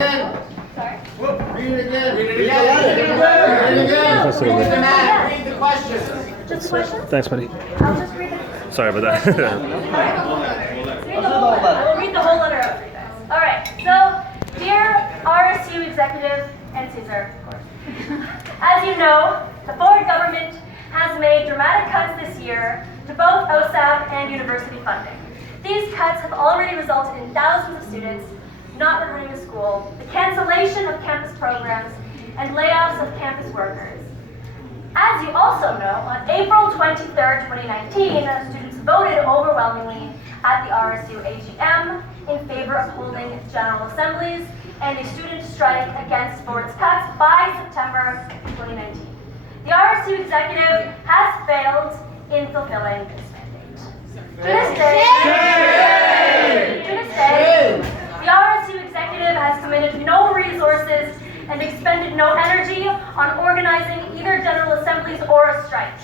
Sorry? Read it again. Read it again. Read the question. Just a question? Thanks, buddy. I'll just read it. Sorry about that. Read the whole letter. I will read the whole letter out for you guys. All right. So, dear RSU executive and Caesar, of course. As you know, the Ford government has made dramatic cuts this year to both OSAP and university funding. These cuts have already resulted in thousands of students not returning to school, the cancellation of campus programs, and layoffs of campus workers. As you also know, on April 23rd, 2019, students voted overwhelmingly at the RSU AGM in favor of holding general assemblies and a student strike against Ford's cuts by September 2019. The RSU executive has failed in fulfilling this mandate. To this day, the RSU executive has committed no resources and expended no energy on organizing either general assemblies or a strike.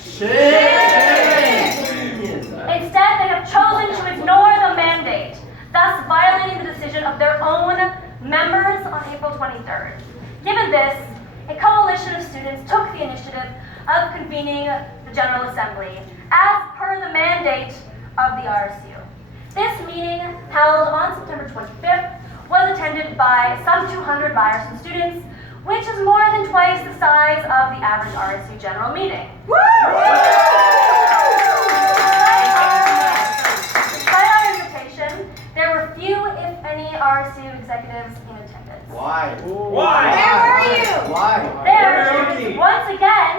Instead, they have chosen to ignore the mandate, thus violating the decision of their own members on April 23rd. Given this, a coalition of students took the initiative of convening the General Assembly as per the mandate of the RSU. This meeting, held on September 25th, was attended by some 200 Ryerson students, which is more than twice the size of the average RSU general meeting. By our invitation, there were few, if any, RSU executives in attendance. Why? Why? Where were you? Why? There, once again,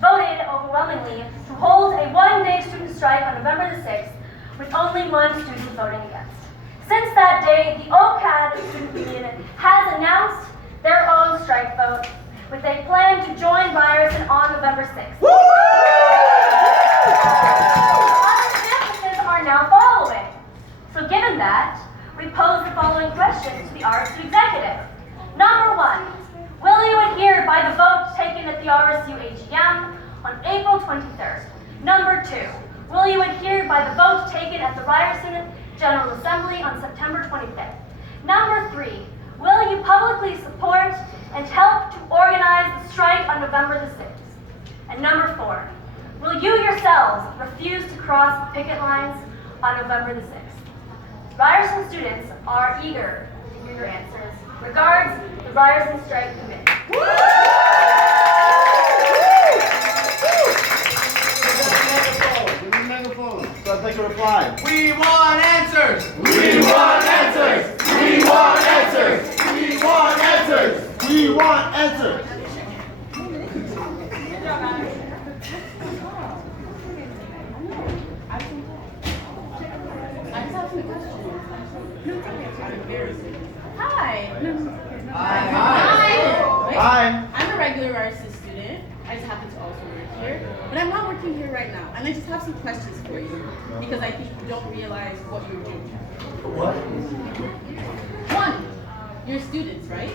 voted overwhelmingly to hold a one-day student strike on November the 6th, with only one student voting against. Since that day, the OSAP Student Union has announced their own strike vote, with a plan to join Ryerson on November 6th. Other campuses are now following. So given that, we pose the following questions to the RSU executive. Number 1, will you adhere by the vote taken at the RSU AGM on April 23rd? Number 2, will you adhere by the vote taken at the Ryerson General Assembly on September 25th? Number 3, will you publicly support and help to organize the strike on November the 6th? And number 4, will you yourselves refuse to cross the picket lines on November the 6th? Ryerson students are eager to hear your answers. Regards, the Ryerson Strike Committee. So I'd like a reply. We want answers. We want answers. We want answers. We want answers. We want answers. Hi. Hi. I'm a regular Ryerson student. I just happen to also work here. But I'm not working here right now. And I just have some questions for you because I think you don't realize what you're doing. What? One, you're students, right?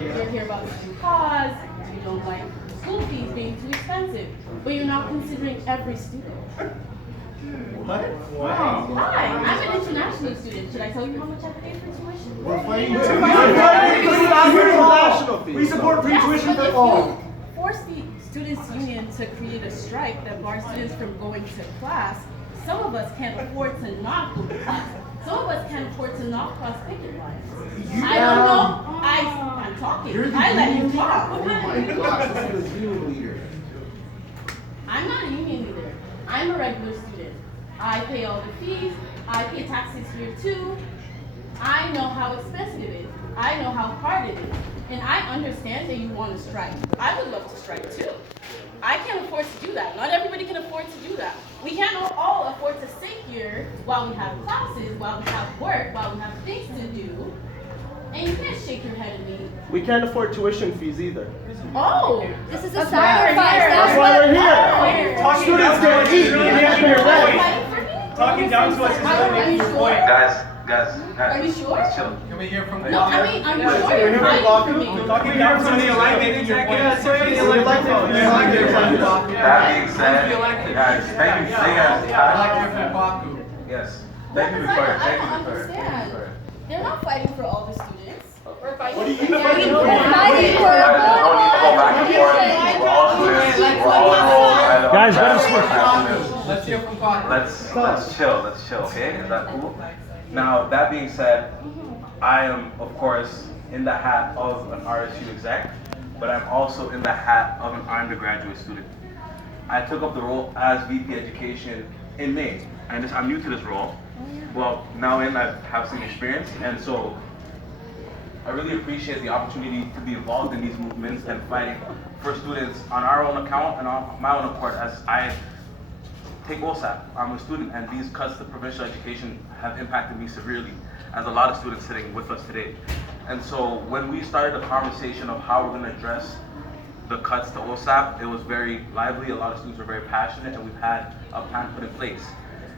You're here about the student cause. You don't like school fees being too expensive. But you're not considering every student. What? Wow. Hi, I'm an international student. Should I tell you how much I pay for tuition? We're fighting We support free tuition Yes, for but if all. you force the Students Union to create a strike that bars students from going to class, some of us can't afford to not go to class. Some of us can't afford to not cross picket lines. I don't know. I'm talking. I let you talk. Oh my gosh, this is a union leader. I'm not a union leader. I'm a regular student. I pay all the fees. I pay taxes here too. I know how expensive it is. I know how hard it is. And I understand that you want to strike. I would love to strike too. I can't afford to do that. Not everybody can afford to do that. We can't all afford to sit here while we have classes, while we have work, while we have things to do. And you can't shake your head at me. We can't afford tuition fees either. Oh, This is a that's why we're sacrifice. here. That's why we're here. Students can't eat. We can't pay Are rent. you fighting for me? Talking down to us is not making your point. Guys. Are you sure? Let's chill. Can we hear from No, I mean, I'm Yeah, sure you're you're here fighting for for me. Talking down to the elected executives. That being said, guys, thank you. Yes. Thank you, Because Victoria. I Thank don't you, Victoria. understand. They're not fighting for all the students. What do you Guys, don't need to go back and forth. We're all students. We're all enrolled. Guys, let us switch. Let's hear from Connor. Let's chill, okay? Is that cool? Now, that being said, I am, of course, in the hat of an RSU exec, but I'm also in the hat of an undergraduate student. I took up the role as VP Education in May, and I'm new to this role. Well, now I have some experience, and so I really appreciate the opportunity to be involved in these movements and fighting for students on our own account and on my own accord as I take OSAP. I'm a student, and these cuts to provincial education have impacted me severely, as a lot of students sitting with us today. And so when we started the conversation of how we're going to address the cuts to OSAP, it was very lively. A lot of students were very passionate, and we've had a plan put in place.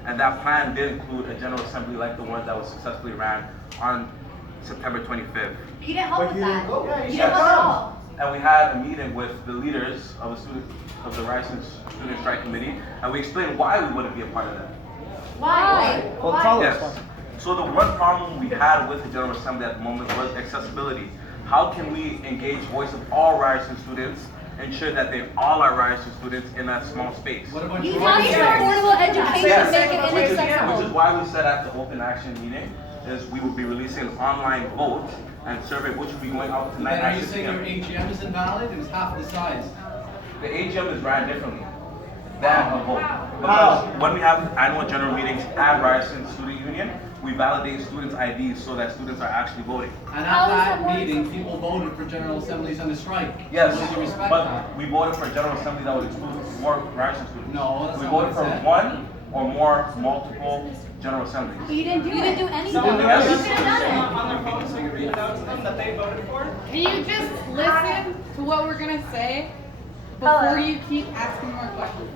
And that plan did include a General Assembly like the one that was successfully ran on September 25th. You didn't help with that. Yeah, You didn't help at all. And we had a meeting with the leaders of the Ryerson Student Strike Committee, and we explained why we wouldn't be a part of that. Why? Well, tell us. Yes. So the one problem we had with the General Assembly at the moment was accessibility. How can we engage voice of all Ryerson students, ensure that they all are Ryerson students in that small space? What about You your have your affordable education, Yes, make it which inaccessible. is why we said at the open action meeting is we will be releasing an online vote and survey which will be going out tonight Then are at you 6 saying your p.m. AGM is invalid? It was half the size. The AGM is ran differently than a vote. Because when we have annual general meetings at Ryerson Student Union, we validate students' IDs so that students are actually voting. And How at is that that more meeting, people voted for General Assemblies on the strike. Yes, Would you respect but that? we voted for a General Assembly that would exclude more Ryerson students. No, that's We not voted what for it said. one or more multiple General Assemblies. You didn't do anything. Yes. You could have done it. On their phone, so you read it out to them that they voted for? Can you just listen to what we're gonna say Hello. before you keep asking more questions?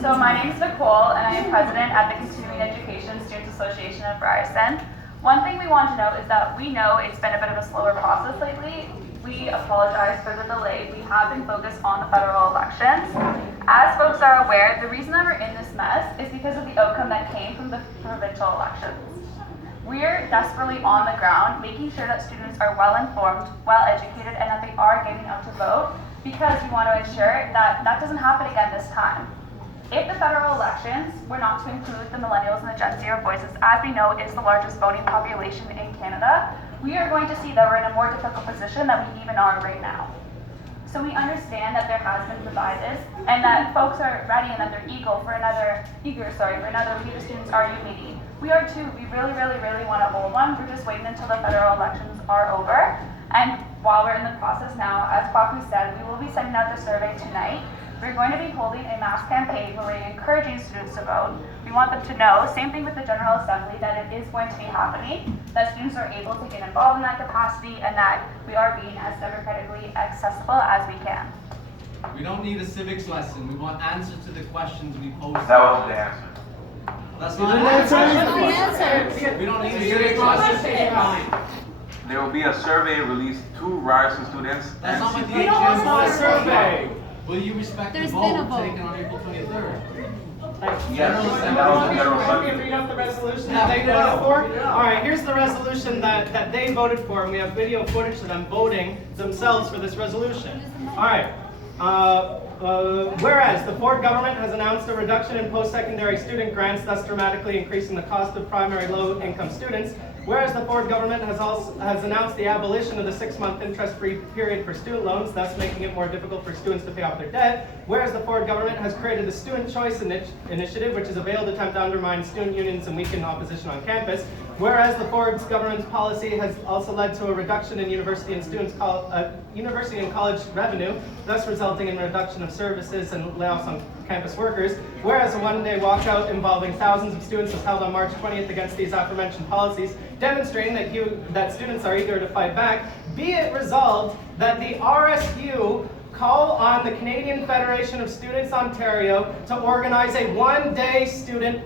So my name is Nicole, and I am president at the Continuing Education Students Association of Ryerson. One thing we want to note is that we know it's been a bit of a slower process lately. We apologize for the delay. We have been focused on the federal elections. As folks are aware, the reason that we're in this mess is because of the outcome that came from the provincial elections. We're desperately on the ground, making sure that students are well informed, well educated, and that they are getting out to vote, because we want to ensure that that doesn't happen again this time. If the federal elections were not to include the millennials and the Gen Z voices, as we know is the largest voting population in Canada, we are going to see that we're in a more difficult position than we even are right now. So we understand that there has been divided, and that folks are ready and that they're eager for another We the Students RU meeting. We are too. We really want to hold one. We're just waiting until the federal elections are over. And while we're in the process now, as Kwaku said, we will be sending out the survey tonight. We're going to be holding a mass campaign where we're encouraging students to vote. We want them to know, same thing with the General Assembly, that it is going to be happening, that students are able to get involved in that capacity, and that we are being as democratically accessible as we can. We don't need a civics lesson. We want answers to the questions we posed. That wasn't the answer. That's not an answer. We don't need a civics lesson. There will be a survey released to Ryerson students. That's not what the We don't AGM want was. a survey. Will you respect the There's been a vote vote. taken on April 23rd? Yes, and that was the General Can you Assembly. read up the resolution that they voted for? All right, here's the resolution that they voted for, and we have video footage of them voting themselves for this resolution. All right. Whereas the Ford government has announced a reduction in post-secondary student grants, thus dramatically increasing the cost of primary low-income students. Whereas the Ford government has announced the abolition of the 6-month interest-free period for student loans, thus making it more difficult for students to pay off their debt. Whereas the Ford government has created the Student Choice Initiative, which is a veiled attempt to undermine student unions and weaken opposition on campus. Whereas the Ford's government's policy has also led to a reduction in university and college revenue, thus resulting in a reduction of services and layoffs on campus workers. Whereas a one-day walkout involving thousands of students was held on March 20th against these aforementioned policies, demonstrating that students are eager to fight back. Be it resolved that the RSU call on the Canadian Federation of Students Ontario to organize a one-day student,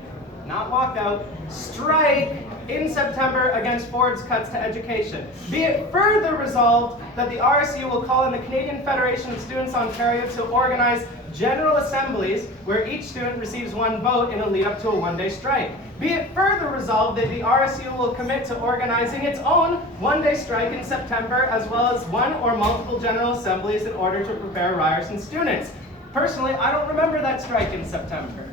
not walkout, strike in September against Ford's cuts to education. Be it further resolved that the RSU will call on the Canadian Federation of Students Ontario to organize general assemblies where each student receives one vote in a lead up to a one-day strike. Be it further resolved that the RSU will commit to organizing its own one-day strike in September, as well as one or multiple general assemblies in order to prepare Ryerson students. Personally, I don't remember that strike in September.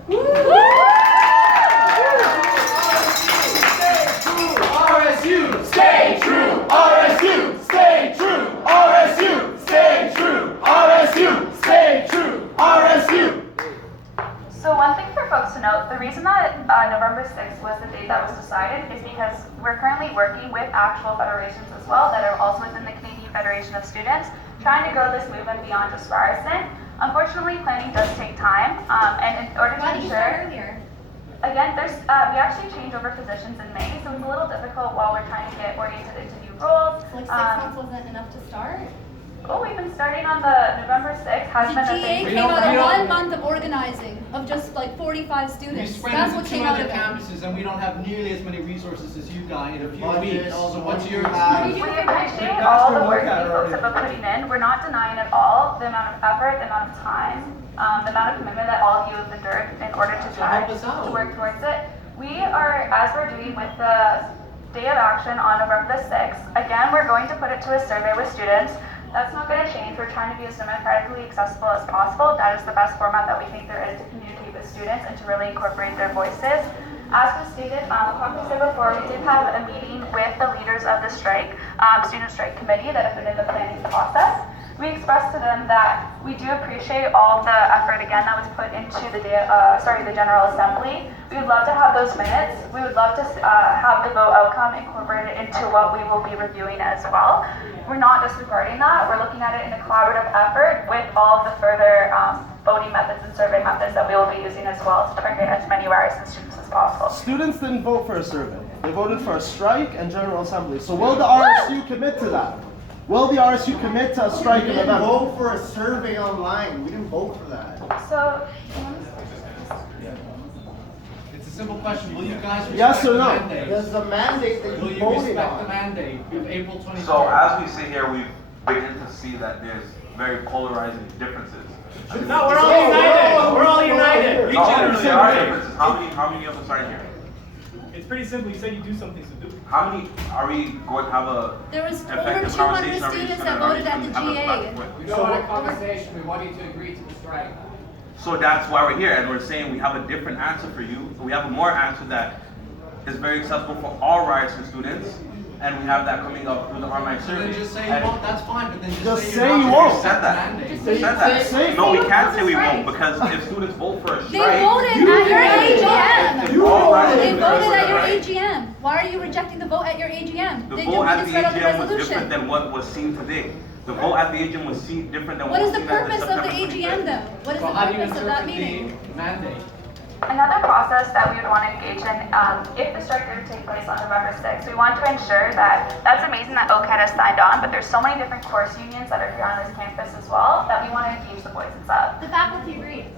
RSU, stay true! RSU, stay true! RSU, stay true! RSU, stay true! RSU! So one thing for folks to note, the reason that November 6th was the date that was decided is because we're currently working with actual federations as well that are also within the Canadian Federation of Students, trying to grow this movement beyond just Ryerson. Unfortunately, planning does take time, and in order to ensure, again, we actually changed over positions in May, so it's a little difficult while we're trying to get oriented into new roles. Like 6 months wasn't enough to start? Oh, we've been starting on the November 6th. Has The been a GA thing. came out of 1 month of organizing of just like 45 We students. spread That's it what to came two out other of it. campuses and we don't have nearly as many resources as you guys in a few Budget, weeks. also, What's your We appreciate all the work you folks have been putting in. We're not denying at all the amount of effort, the amount of time, the amount of commitment that all of you have endured in order to try help us out. to work towards it. We are, as we're doing with the Day of Action on November the 6th, again, we're going to put it to a survey with students. That's not going to change. We're trying to be as democratically accessible as possible. That is the best format that we think there is to communicate with students and to really incorporate their voices. As was stated, like we said before, we did have a meeting with the leaders of the strike, student strike committee that have been in the planning process. We expressed to them that we do appreciate all the effort again that was put into the General Assembly. We would love to have those minutes. We would love to have the vote outcome incorporated into what we will be reviewing as well. We're not disregarding that. We're looking at it in a collaborative effort with all of the further voting methods and survey methods that we will be using as well to target as many Ryerson students as possible. Students didn't vote for a survey. They voted for a strike and general assembly. So will the RSU commit to that? Will the RSU commit to a strike in November? Vote for a survey online. We didn't vote for that. So, It's a simple question. Will you guys respect Yes or the no? mandate? There's a mandate that Will you you voted respect the on. mandate of April 23rd? So as we sit here, we begin to see that there's very polarizing differences. No, we're all united. We're all united. There are differences. How many of us are in here? It's pretty simple. You said you do something, so do. How many are we going to have a There was over effective 200 conversation? Are we students just that gonna voted at the have a GA. platform? We don't want a conversation, we want you to agree to the strike. So that's why we're here, and we're saying we have a different answer for you. We have a more answer that is very accessible for all Ryerson students, and we have that coming up through the online So survey. then just say And you won't, that's fine, but then Just just say say you're you not won't. gonna Said accept the that. mandate. We said that. Say- No, we say can't you say we vote for won't, because if students vote for a They strike, voted at your AGM. You all Ryerson They students voted at your right? AGM. Why are you rejecting the vote at your AGM? The They vote at just the read out the AGM was different resolution. than what was seen today. The vote at the AGM was seen different than What what is was the seen at purpose of the September AGM 25th. though? What is the Well, how do you purpose of that interpret meeting? the mandate? another process that we would want to engage in, if the strike were to take place on November 6th, we want to ensure that, that's amazing that OCAD has signed on, but there's so many different course unions that are here on this campus as well, that we want to engage the voices of. The faculty agreed.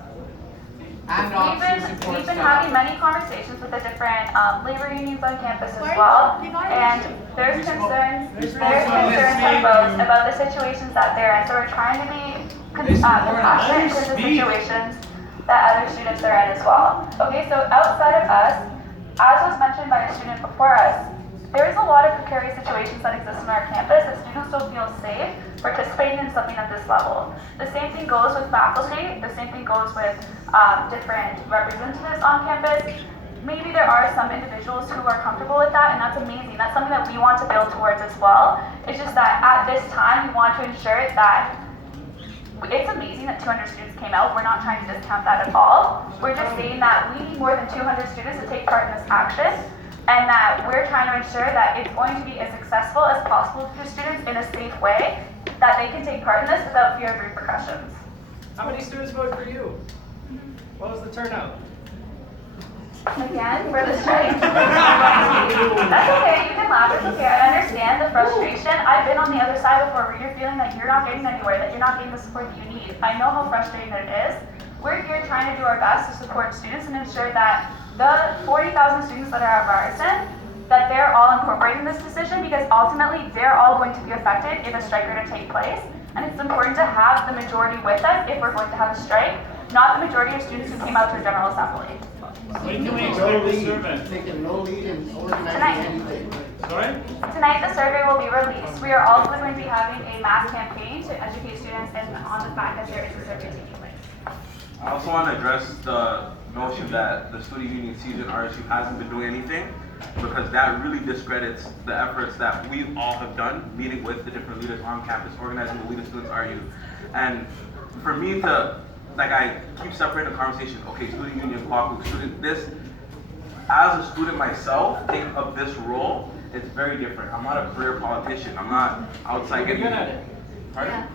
And officers support We've been staff. having many conversations with the different labor unions on campus as Why are you- well, you've already- and there's concerns from folks about the situations that they're in, so we're trying to be compassionate to the situations that other students are in as well. Okay, so outside of us, as was mentioned by a student before us, there is a lot of precarious situations that exist on our campus that students don't feel safe participating in something at this level. The same thing goes with faculty, the same thing goes with different representatives on campus. Maybe there are some individuals who are comfortable with that, and that's amazing. That's something that we want to build towards as well. It's just that at this time, we want to ensure that it's amazing that 200 students came out. We're not trying to discount that at all. We're just saying that we need more than 200 students to take part in this action, and that we're trying to ensure that it's going to be as accessible as possible to students in a safe way, that they can take part in this without fear of repercussions. How many students voted for you? What was the turnout? Again, for the strike. That's okay, you can laugh, it's okay. I understand the frustration. I've been on the other side before where you're feeling like you're not getting anywhere, that you're not getting the support that you need. I know how frustrating it is. We're here trying to do our best to support students and ensure that the 40,000 students that are at Ryerson that they're all incorporating this decision because ultimately they're all going to be affected if a strike were to take place. And it's important to have the majority with us if we're going to have a strike, not the majority of students who came out to the General Assembly. When can we expect the survey? Taking no lead in organizing Tonight. anything. Sorry? Tonight the survey will be released. We are also going to be having a mass campaign to educate students on the fact that there is a survey taking place. I also want to address the notion that the student union season RSU hasn't been doing anything, because that really discredits the efforts that we all have done, meeting with the different leaders on campus, organizing the We the Students RU. And for me to, like, I keep separating the conversation, okay, student union, co-op, student this, as a student myself, taking up this role, it's very different. I'm not a career politician. I'm not outside getting. Pardon?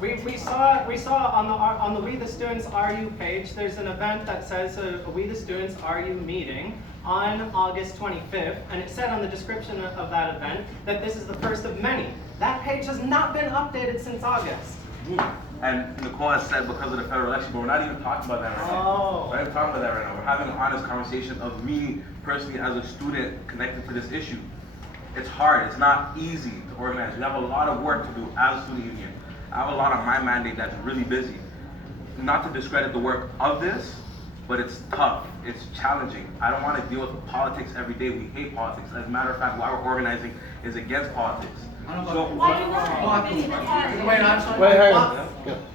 We saw on the We the Students RU page, there's an event that says We the Students RU meeting on August 25th, and it said on the description of that event that this is the first of many. That page has not been updated since August. And Nicole has said because of the federal election, but we're not even talking about that right now. We're not even talking about that right now. We're having an honest conversation of me personally as a student connected to this issue. It's hard, it's not easy to organize. We have a lot of work to do as a student union. I have a lot on my mandate that's really busy. Not to discredit the work of this, but it's tough, it's challenging. I don't want to deal with politics every day. We hate politics. As a matter of fact, why we're organizing is against politics. So, Why do not? Wait, I'm sorry. Wait, hang on.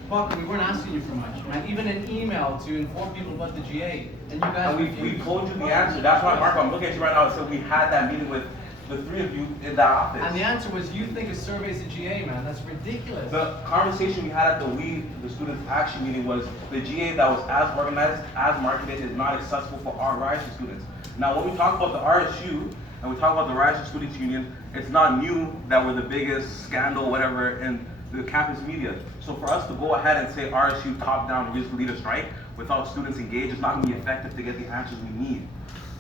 Buck, we weren't asking you for much, right? Even an email to inform people about the GA, and you guys. and we told you the answer. That's why, Marco, I'm looking at you right now. So we had that meeting with the three of you in the office. And the answer was, you think a survey's a GA, man. That's ridiculous. The conversation we had at the Students Action meeting was the GA that was as organized, as marketed, is not accessible for our Ryerson students. Now, when we talk about the RSU, and we talk about the Ryerson Student Union, it's not new that we're the biggest scandal, whatever, in the campus media. So for us to go ahead and say RSU top-down reason to lead a strike without students engaged is not going to be effective to get the answers we need.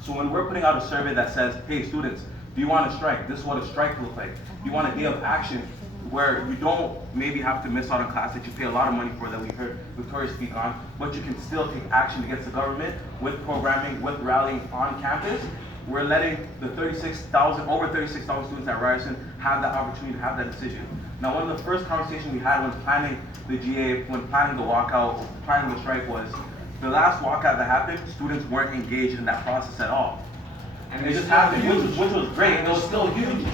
So when we're putting out a survey that says, hey students, do you want to strike? This is what a strike looks like. Do you want a day of action where you don't maybe have to miss out on class that you pay a lot of money for, that we heard Victoria speak on, but you can still take action against the government with programming, with rallying on campus? We're letting the over 36,000 students at Ryerson have that opportunity to have that decision. Now, one of the first conversations we had when planning the GA, when planning the walkout, planning the strike was, the last walkout that happened, students weren't engaged in that process at all. And it just happened, which was great, and it was still huge.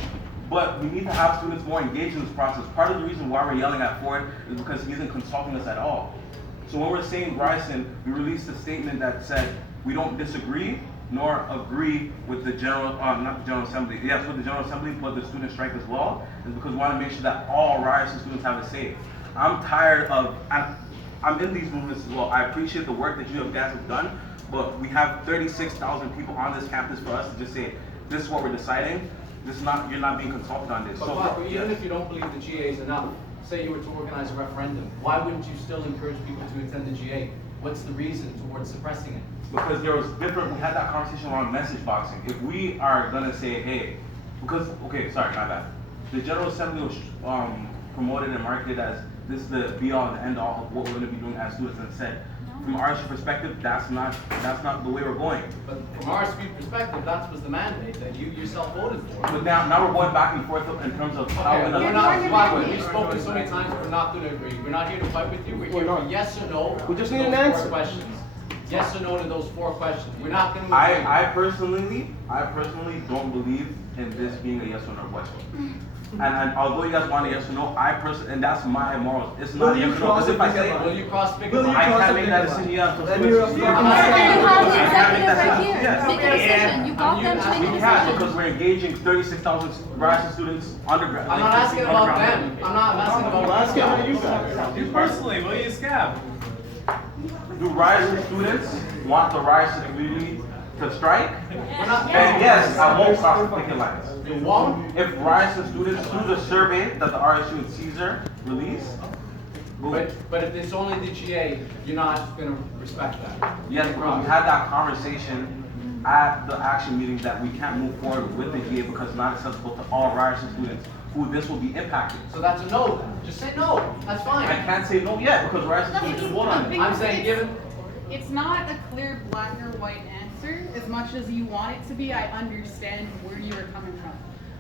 But we need to have students more engaged in this process. Part of the reason why we're yelling at Ford is because he isn't consulting us at all. So when we're saying Ryerson, we released a statement that said, we don't disagree nor agree with the not the General Assembly, yes, with the General Assembly, but the student strike as well, is because we want to make sure that all Ryerson students have a say. I'm tired of, I'm in these movements as well. I appreciate the work that you guys have done, but we have 36,000 people on this campus for us to just say, this is what we're deciding. This is not, you're not being consulted on this. But So, Buck, even if you don't believe the GA is enough, say you were to organize a referendum, why wouldn't you still encourage people to attend the GA? What's the reason towards suppressing it? because there was different, we had that conversation around message boxing. If we are gonna say, hey, because, okay, sorry, my bad. The General Assembly was promoted and marketed as this is the be all and end all of what we're gonna be doing as students, and said, from our perspective, that's not the way we're going. But from our perspective, that was the mandate that you yourself voted for. But now we're going back and forth in terms of how Okay, we're we're gonna. not, we've spoken so many times, we're not gonna agree. We're not here to fight with you, we're here for yes or no. We just to need an those answer. 4 questions. Yes or no to those 4 questions. We're not gonna move. I personally don't believe in this being a yes or no question. And although you guys want a yes or no, and that's my morals. It's not a yes or no. Because if I say, Will you cross pick? I can't make that decision yet. You have the executive right here. Yes. Make a decision. You got them to make a We can't, decision. because we're engaging 36,000 Ryerson students undergrad. I'm not asking about them. I'm not asking about We're asking about you guys. You personally, will you scab? Do Ryerson students want the Ryerson community to strike? We're not. And yes, I won't cross the picket lines. You won't? If Ryerson students, through the survey that the RSU and Caesar released, But if it's only the GA, you're not gonna respect that. yes, we had that conversation at the action meeting that we can't move forward with the GA because it's not accessible to all Ryerson students who this will be impacted. So that's a no then. Just say no. That's fine. I can't say no yet because Ryerson students can vote on it. I'm saying given. It's not a clear black or white answer. answer. As much as you want it to be, I understand where you are coming from.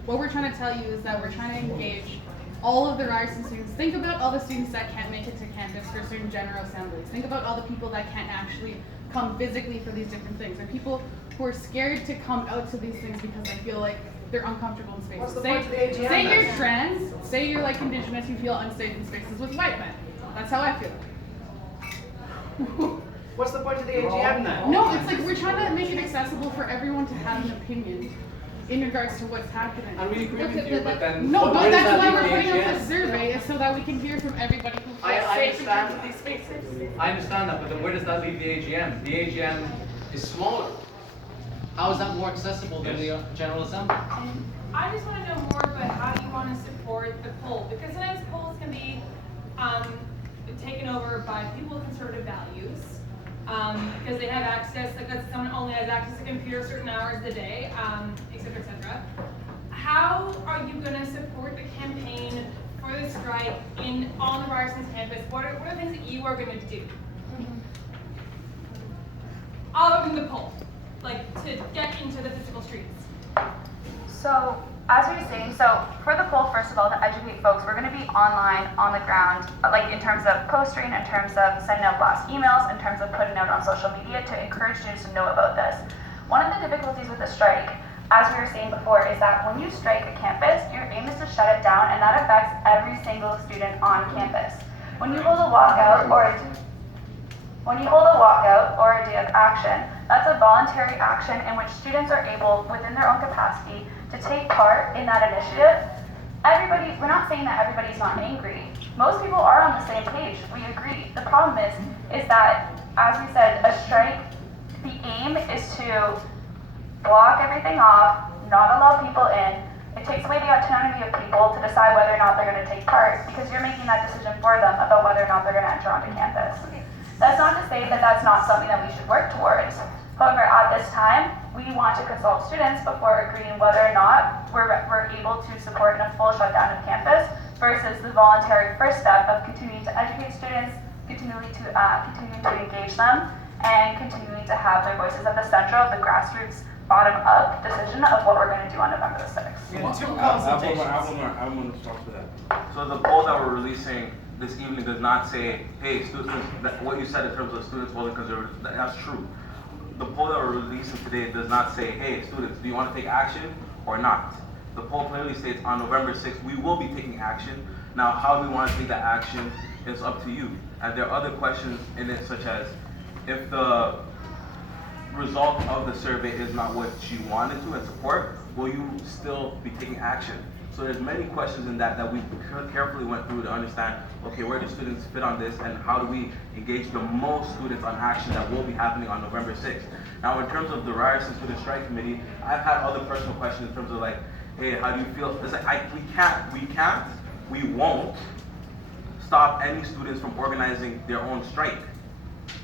What we're trying to tell you is that we're trying to engage all of the Ryerson students. Think about all the students that can't make it to campus for certain general assemblies. Think about all the people that can't actually come physically for these different things. Or people who are scared to come out to these things because they feel like they're uncomfortable in spaces. What's the point of the AGM Say then? you're trans, say you're like indigenous, you feel unsafe in spaces with white men. That's how I feel. What's the point of the AGM then? No, it's like we're trying to make it accessible for everyone to have an opinion in regards to what's happening. And we agree with you, but then No, where but does that's that why leave we're the putting up AGM? a survey, is so that we can hear from everybody who I feels safe in terms understand. of these spaces. I understand that, but then where does that leave the AGM? The AGM is smaller. How is that more accessible than the General Assembly? I just want to know more about how you want to support the poll, because sometimes polls can be taken over by people with conservative values, because they have access, like if someone only has access to a computer certain hours of the day, et cetera, et cetera. How are you going to support the campaign for the strike on the Ryerson campus? What are the things that you are going to do? Other than the poll, like to get into the physical streets. So, as we were saying, so for the poll, first of all, to educate folks, we're going to be online, on the ground, like in terms of postering, in terms of sending out blast emails, in terms of putting out on social media to encourage students to know about this. One of the difficulties with the strike, as we were saying before, is that when you strike a campus, your aim is to shut it down, and that affects every single student on campus. When you hold a walkout or a day of action, that's a voluntary action in which students are able, within their own capacity, to take part in that initiative. We're not saying that everybody's not angry. Most people are on the same page. We agree. The problem is that, as we said, a strike, the aim is to block everything off, not allow people in. It takes away the autonomy of people to decide whether or not they're going to take part, because you're making that decision for them about whether or not they're going to enter onto campus. That's not to say that that's not something that we should work towards. However, at this time, we want to consult students before agreeing whether or not we're able to support in a full shutdown of campus versus the voluntary first step of continuing to educate students, continuing to engage them, and continuing to have their voices at the center of the grassroots bottom-up decision of what we're going to do on November the 6th. I have one response to that. So the poll that we're releasing this evening does not say, hey, students, what you said in terms of students voting conservative, that's true. The poll that we're releasing today does not say, hey, students, do you want to take action or not? The poll clearly states on November 6th, we will be taking action. Now, how do we want to take that action is up to you. And there are other questions in it, such as, if the result of the survey is not what you wanted to and support, will you still be taking action? So there's many questions in that we carefully went through to understand, okay, where do students fit on this, and how do we engage the most students on action that will be happening on November 6th. Now, in terms of the Ryerson Student Strike Committee, I've had other personal questions in terms of like, hey, how do you feel? It's like, we won't stop any students from organizing their own strike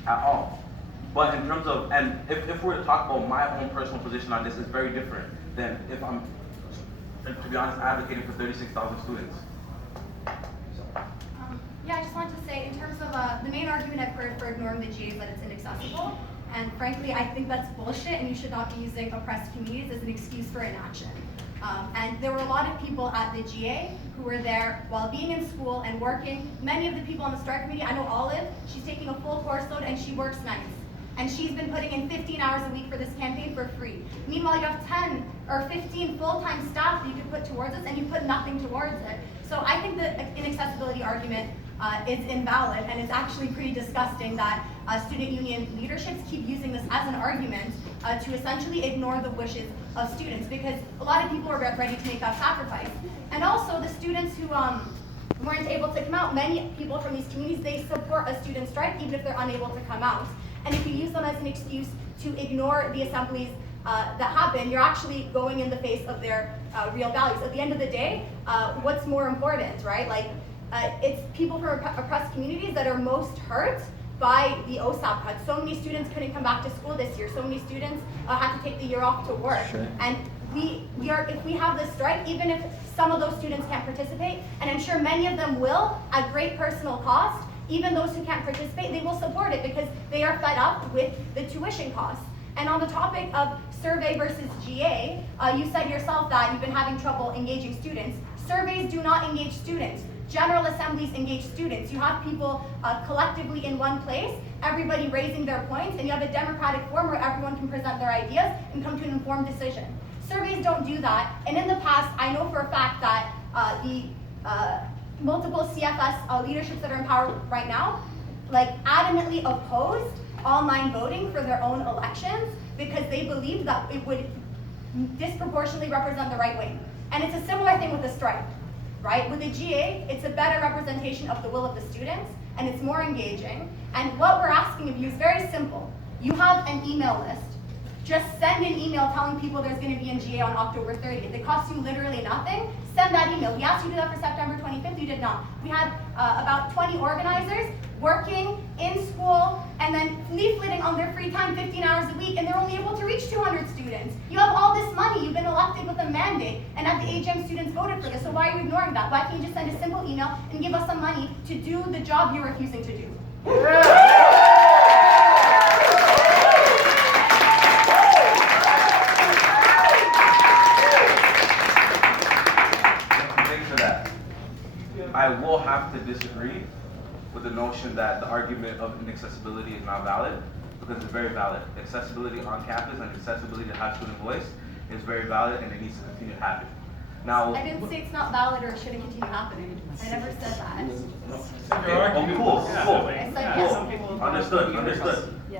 at all. But in terms of, and if we're to talk about my own personal position on this, it's very different than if I'm, to be honest, advocating for 36,000 students. Yeah, I just wanted to say, in terms of the main argument I've heard for ignoring the GA is that it's inaccessible. And frankly, I think that's bullshit, and you should not be using oppressed communities as an excuse for inaction. And there were a lot of people at the GA who were there while being in school and working. Many of the people on the strike committee, I know Olive, she's taking a full course load and she works nights. And she's been putting in 15 hours a week for this campaign for free. Meanwhile, you have 10 or 15 full-time staff that you could put towards this, and you put nothing towards it. So I think the inaccessibility argument is invalid, and it's actually pretty disgusting that student union leaderships keep using this as an argument to essentially ignore the wishes of students, because a lot of people are ready to make that sacrifice. And also the students who weren't able to come out, many people from these communities, they support a student strike even if they're unable to come out. And if you use them as an excuse to ignore the assemblies that happen, you're actually going in the face of their real values. At the end of the day, what's more important, right? Like, it's people from oppressed communities that are most hurt by the OSAP cut. So many students couldn't come back to school this year. So many students had to take the year off to work. Sure. And if we have this strike, even if some of those students can't participate, and I'm sure many of them will at great personal cost, even those who can't participate, they will support it because they are fed up with the tuition costs. And on the topic of survey versus GA, you said yourself that you've been having trouble engaging students. Surveys do not engage students. General assemblies engage students. You have people collectively in one place, everybody raising their points, and you have a democratic forum where everyone can present their ideas and come to an informed decision. Surveys don't do that, and in the past, I know for a fact that the multiple CFS leaderships that are in power right now, like adamantly opposed online voting for their own elections because they believed that it would disproportionately represent the right wing. And it's a similar thing with the strike, right? With the GA, it's a better representation of the will of the students, and it's more engaging. And what we're asking of you is very simple. You have an email list. Just send an email telling people there's going to be a GA on October 30th. It costs you literally nothing. Send that email. We asked you to do that for September 25th. You did not. We had about 20 organizers working in school and then leafleting on their free time 15 hours a week, and they're only able to reach 200 students. You have all this money. You've been elected with a mandate, and at the AGM, students voted for this. So why are you ignoring that? Why can't you just send a simple email and give us some money to do the job you're refusing to do? I will have to disagree with the notion that the argument of inaccessibility is not valid, because it's very valid. Accessibility on campus and accessibility to have student voice is very valid, and it needs to continue to happen. Now, I didn't say it's not valid or it shouldn't continue happening. I never said that. okay, cool. I said yes. Understood.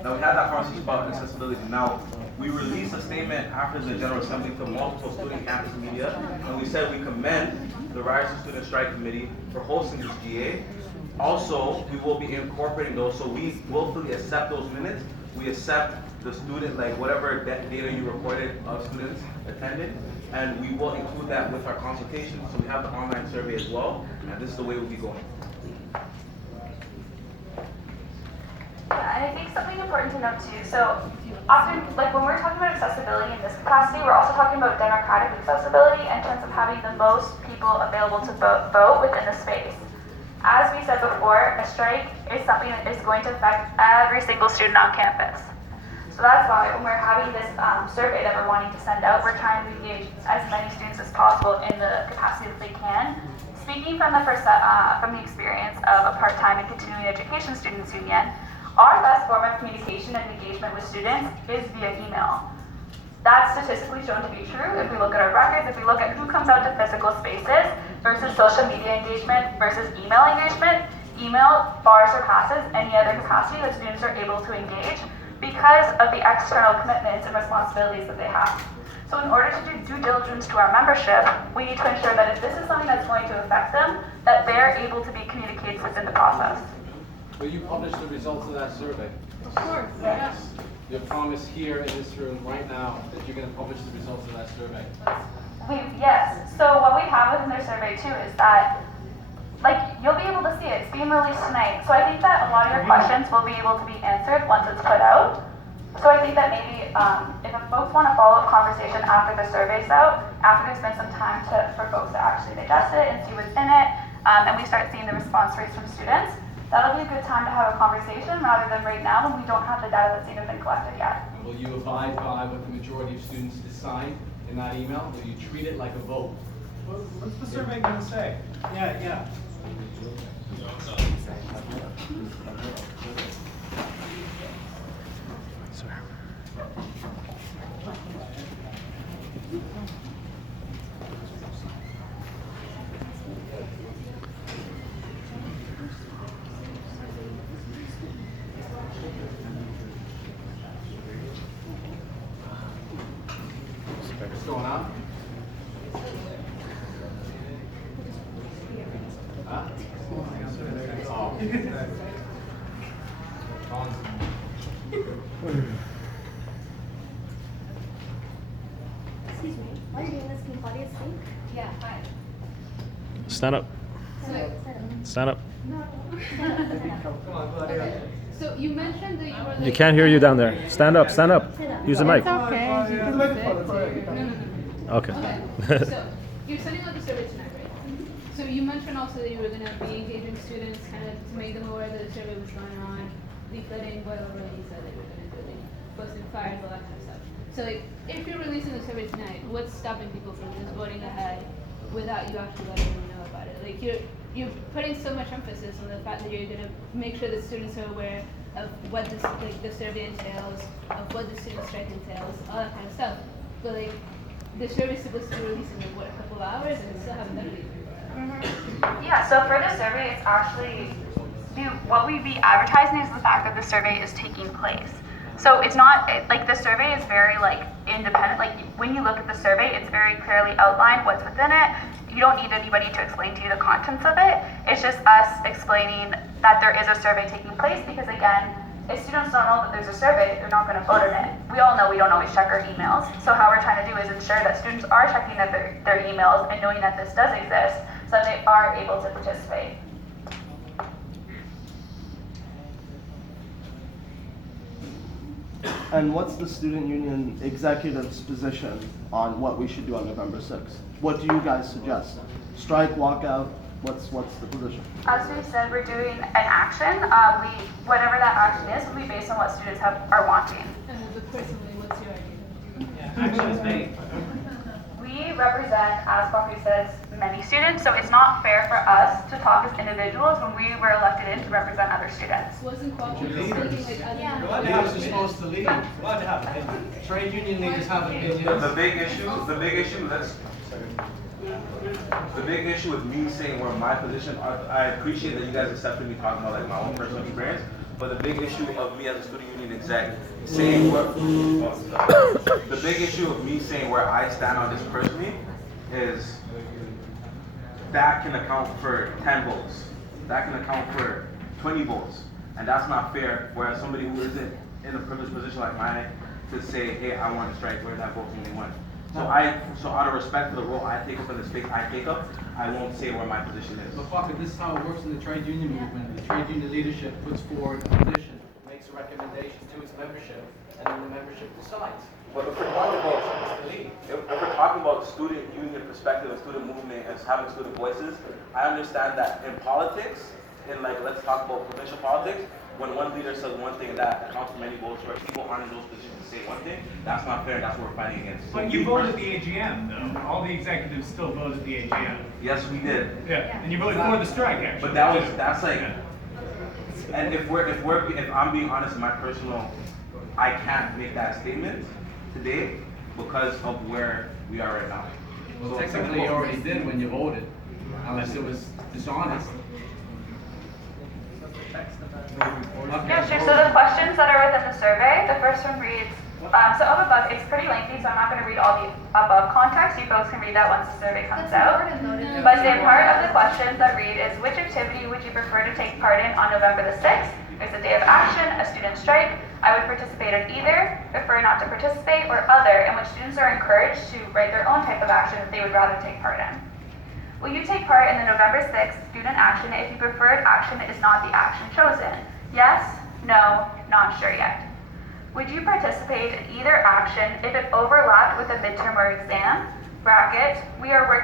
Now we had that conversation about accessibility. Now, we released a statement after the General Assembly to multiple student campus media, and we said we commend the Ryerson Student Strike Committee for hosting this GA. Also, we will be incorporating those, so we willfully accept those minutes. We accept the student, like whatever data you recorded of students attended, and we will include that with our consultation. So we have the online survey as well, and this is the way we'll be going. Yeah, and I think something important to note too, so often, like when we're talking about accessibility in this capacity, we're also talking about democratic accessibility in terms of having the most people available to vote within the space. As we said before, a strike is something that is going to affect every single student on campus. So that's why when we're having this survey that we're wanting to send out, we're trying to engage as many students as possible in the capacity that they can. Speaking from the experience of a part-time and continuing education students union, our best form of communication and engagement with students is via email. That's statistically shown to be true if we look at our records, if we look at who comes out to physical spaces versus social media engagement versus email engagement. Email far surpasses any other capacity that students are able to engage because of the external commitments and responsibilities that they have. So in order to do due diligence to our membership, we need to ensure that if this is something that's going to affect them, that they're able to be communicated within the process. Will you publish the results of that survey? Of course, yes. You promise here in this room right now that you're going to publish the results of that survey? Yes. So what we have within their survey too is that, like, you'll be able to see it. It's being released tonight. So I think that a lot of your questions will be able to be answered once it's put out. So I think that maybe if folks want a follow-up conversation after the survey's out, after there's been some time for folks to actually digest it and see what's in it, and we start seeing the response rates from students, that'll be a good time to have a conversation rather than right now when we don't have the data that's even been collected yet. Will you abide by what the majority of students decide in that email? Will you treat it like a vote? What's the survey going to say? Yeah. What's going on? Huh? Excuse me, while you're doing this, can Claudia speak? Yeah, fine. Stand up. Stand up. Okay. So you mentioned that you were You can't hear you down there. Stand up, stand up. Use the mic. It's okay. You can sit. No. Okay. So you're sending out the survey tonight, right? So you mentioned also that you were going to be engaging students kind of to make them aware that the survey was going on, leafletting, whatever you said that you were going to do. posting fires, all that kind of stuff. So like, if you're releasing the survey tonight, what's stopping people from just voting ahead without you actually letting them know about it? Like you're putting so much emphasis on the fact that you're gonna make sure the students are aware of what this, like, the survey entails, of what the student strike entails, all that kind of stuff. But like, the survey's supposed to be released in what, a couple of hours, and it still haven't done anything. Yeah, so for the survey, it's actually, what we be advertising is the fact that the survey is taking place. So it's not, like the survey is very like independent, like when you look at the survey, it's very clearly outlined what's within it. You don't need anybody to explain to you the contents of it. It's just us explaining that there is a survey taking place because again, if students don't know that there's a survey, they're not going to vote on it. We all know we don't always check our emails. So how we're trying to do is ensure that students are checking their emails and knowing that this does exist so that they are able to participate. And what's the student union executive's position on what we should do on November 6th? What do you guys suggest? Strike, walkout? What's the position? As we said, we're doing an action. Whatever that action is will be based on what students are wanting. And personally, what's your idea? Action is made. We represent, as Bobby says, many students, so it's not fair for us to talk as individuals when we were elected in to represent other students. Wasn't cooperative speaking like other You're allowed to have supposed to lead. You're allowed to have opinions. Trade union leaders have opinions. The big issue with me saying where my position, I appreciate that you guys accepted me talking about like my own personal experience, but the big issue of me as a student union exec saying the big issue of me saying where I stand on this personally is that can account for 10 votes. That can account for 20 votes. And that's not fair, whereas somebody who isn't in a privileged position like mine to say, hey, I want to strike, where that vote's only one. So out of respect for the role I take up in the space I take up, I won't say where my position is. But Parker, this is how it works in the trade union movement. The trade union leadership puts forward a position, makes a recommendation to its membership, and then the membership decides. But if we're talking about student union perspective and student movement and having student voices, I understand that in politics, in like let's talk about provincial politics, when one leader says one thing and that accounts for many votes, where people aren't in those positions to say one thing, that's not fair, and that's what we're fighting against. But you voted at the AGM, though. All the executives still voted at the AGM. Yes, we did. Yeah, and you voted for the strike, actually. But that's like, and if I'm being honest in my personal, I can't make that statement today because of where we are right now. Well, so technically you already did when you voted, unless it was dishonest. Yeah, sure. So the questions that are within the survey, the first one reads, so up above, it's pretty lengthy, so I'm not going to read all the above context. You folks can read that once the survey comes out. But the part of the questions that read is, which activity would you prefer to take part in on November the 6th? There's a day of action, a student strike. I would participate in either, prefer not to participate, or other, in which students are encouraged to write their own type of action that they would rather take part in. Will you take part in the November 6th student action if your preferred action is not the action chosen? Yes, no, not sure yet. Would you participate in either action if it overlapped with a midterm or exam? Bracket, we are working